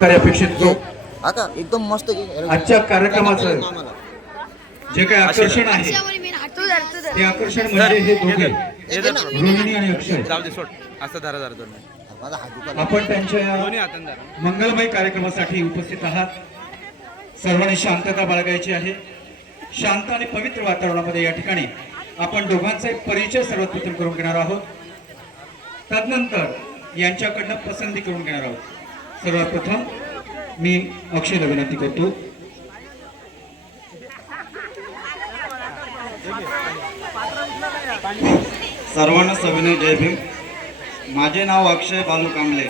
अपेक्षित तो आता एकदम मस्त आजच्या कार्यक्रमाचं जे काही आकर्षण आहे ते आकर्षण म्हणजे हे दोघे रोहिणी आणि अक्षय. आपण त्यांच्या मंगलमय कार्यक्रमासाठी उपस्थित आहात. सर्वांनी शांतता बाळगायची आहे. शांत आणि पवित्र वातावरणामध्ये या ठिकाणी आपण दोघांचा एक परिचय सर्वप्रथम करून घेणार आहोत. तदनंतर यांच्याकडनं पसंती करून घेणार आहोत. सर्वप्रथम मी अक्षयला विनंती करतो. सर्वांना सविनय जय भीम. माझे नाव अक्षय बालू कांबळे.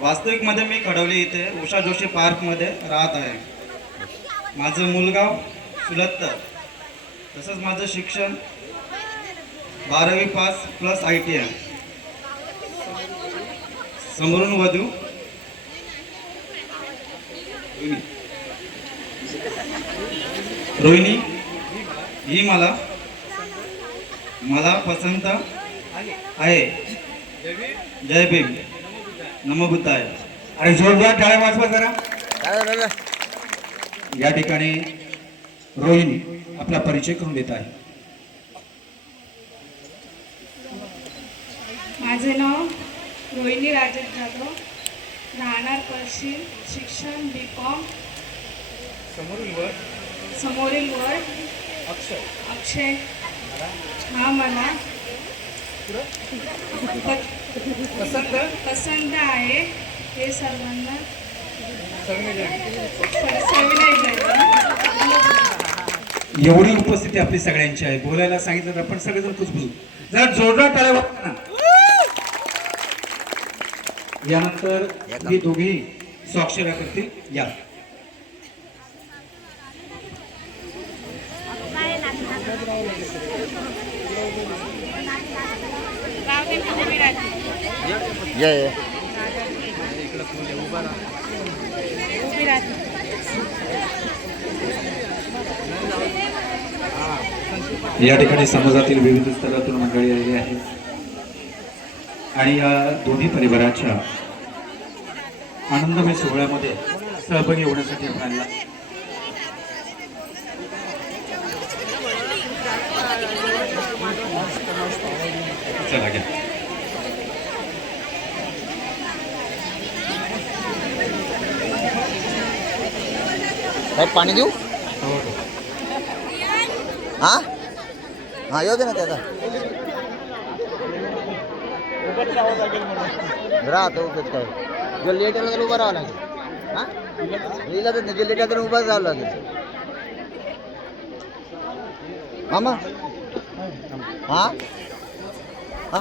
वास्तविकमध्ये मी खडवली इथे उषा जोशी पार्कमध्ये राहत आहे. माझं मूलगाव सुलत्तर. तसंच माझं शिक्षण 12वी पास प्लस ITI. समोरून वधू रोहिणी ही मला पसंत आहे. जय भीम. नमोबुद्धाय. आणि जोरदार टाळ्या वाजवा जरा. या ठिकाणी रोहिणी आपला परिचय करून देत आहे. माझे नाव रोहिणी राजेश जाधव. राहणार पश्चिम. शिक्षण B.Com. समोरील वर अक्षय हा मला पसंत आहे. हे सर्वांना एवढी उपस्थिती आपली सगळ्यांची आहे. बोलायला सांगितलं तर आपण सगळेजण कुजबुजू. जरा जोरदार टाळ्या वाजवा. यानंतर ही दोघी स्वाक्षऱ्या करतील. या या ठिकाणी समाजातील विविध स्तरातून मंडळी आलेली आहे आणि या दोन्ही परिवाराच्या आनंदमय सोहळ्यामध्ये सहभागी होण्यासाठी आपल्याला चला घ्या. पाणी देऊ. हा हा येऊ दे ना त्याचा. राहतो उभेच काय जो लेट लागेल उभं राहावं लागेल. हा लिहिलं तर जो लेट लागेल उभंच राहावं लागेल. मामा हा हा